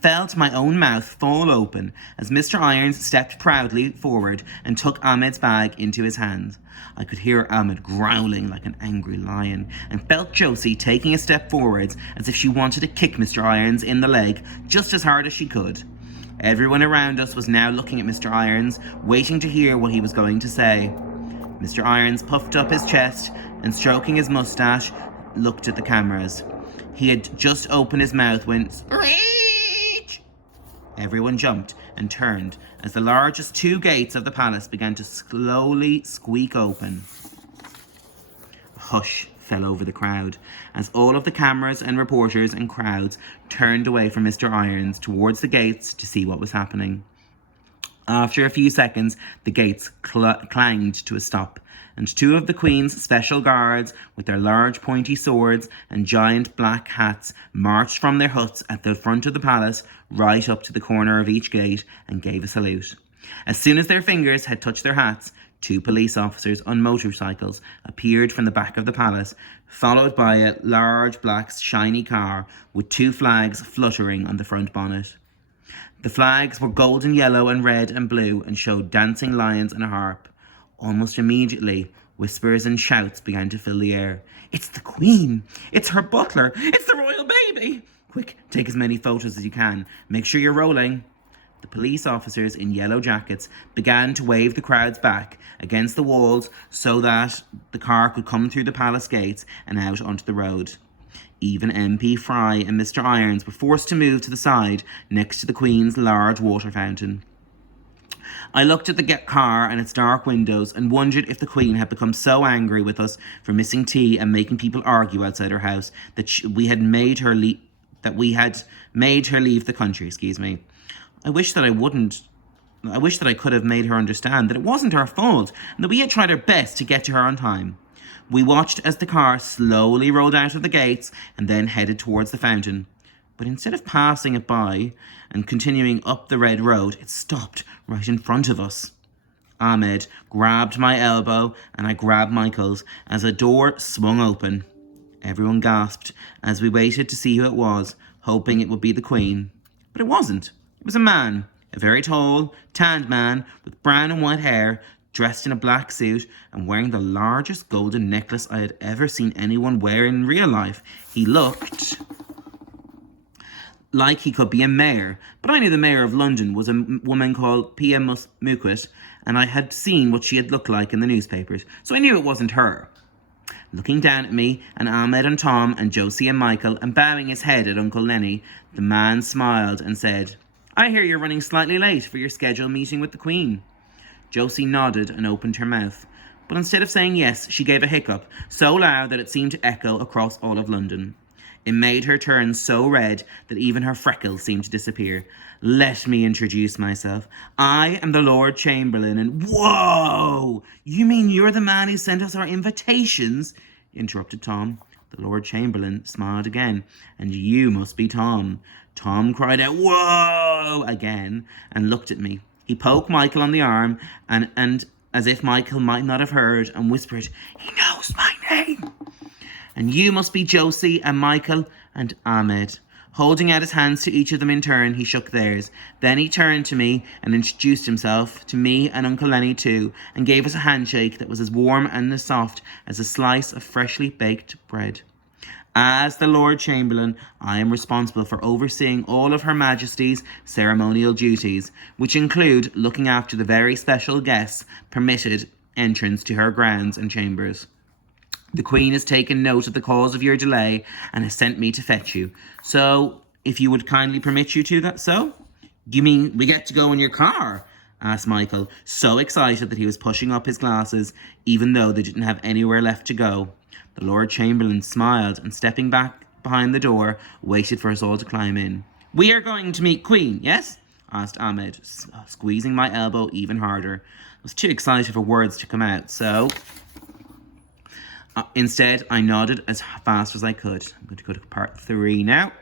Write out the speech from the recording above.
felt my own mouth fall open as Mr. Irons stepped proudly forward and took Ahmed's bag into his hand. I could hear Ahmed growling like an angry lion and felt Josie taking a step forwards as if she wanted to kick Mr. Irons in the leg just as hard as she could. Everyone around us was now looking at Mr. Irons, waiting to hear what he was going to say. Mr. Irons puffed up his chest and, stroking his moustache, looked at the cameras. He had just opened his mouth when screech! Everyone jumped and turned as the largest two gates of the palace began to slowly squeak open. A hush fell over the crowd as all of the cameras and reporters and crowds turned away from Mr. Irons towards the gates to see what was happening. After a few seconds, the gates clanged to a stop, and two of the Queen's special guards, with their large pointy swords and giant black hats, marched from their huts at the front of the palace right up to the corner of each gate and gave a salute. As soon as their fingers had touched their hats, two police officers on motorcycles appeared from the back of the palace, followed by a large black shiny car with two flags fluttering on the front bonnet. The flags were golden yellow and red and blue and showed dancing lions and a harp. Almost immediately, whispers and shouts began to fill the air. "It's the Queen! It's her butler! It's the royal baby! Quick, take as many photos as you can. Make sure you're rolling." The police officers in yellow jackets began to wave the crowds back against the walls so that the car could come through the palace gates and out onto the road. Even MP Fry and Mr. Irons were forced to move to the side next to the Queen's large water fountain. I looked at the car and its dark windows and wondered if the Queen had become so angry with us for missing tea and making people argue outside her house that we had made her leave the country. I wish that I could have made her understand that it wasn't her fault and that we had tried our best to get to her on time. We watched as the car slowly rolled out of the gates and then headed towards the fountain. But instead of passing it by and continuing up the red road, it stopped right in front of us. Ahmed grabbed my elbow and I grabbed Michael's as a door swung open. Everyone gasped as we waited to see who it was, hoping it would be the Queen. But it wasn't. It was a man, a very tall, tanned man with brown and white hair, dressed in a black suit and wearing the largest golden necklace I had ever seen anyone wear in real life. He looked like he could be a mayor, but I knew the mayor of London was a woman called Pia Mukwit, and I had seen what she had looked like in the newspapers, so I knew it wasn't her. Looking down at me and Ahmed and Tom and Josie and Michael and bowing his head at Uncle Lenny, the man smiled and said, "I hear you're running slightly late for your scheduled meeting with the Queen." Josie nodded and opened her mouth, but instead of saying yes, she gave a hiccup so loud that it seemed to echo across all of London. It made her turn so red that even her freckles seemed to disappear. "Let me introduce myself. I am the Lord Chamberlain and—" "Whoa! You mean you're the man who sent us our invitations?" interrupted Tom. The Lord Chamberlain smiled again. "And you must be Tom." Tom cried out, "Whoa!" again and looked at me. He poked Michael on the arm and as if Michael might not have heard, and whispered, "He knows my name." "And you must be Josie and Michael and Ahmed." Holding out his hands to each of them in turn, he shook theirs. Then he turned to me and introduced himself to me and Uncle Lenny too, and gave us a handshake that was as warm and as soft as a slice of freshly baked bread. As the Lord Chamberlain, I am responsible for overseeing all of Her Majesty's ceremonial duties, which include looking after the very special guests permitted entrance to her grounds and chambers. The Queen has taken note of the cause of your delay and has sent me to fetch you. So, if you would kindly permit you to that so? "You mean we get to go in your car?" asked Michael, so excited that he was pushing up his glasses, even though they didn't have anywhere left to go. The Lord Chamberlain smiled and, stepping back behind the door, waited for us all to climb in. "We are going to meet Queen, yes?" asked Ahmed, squeezing my elbow even harder. I was too excited for words to come out, so instead I nodded as fast as I could. I'm going to go to part 3 now.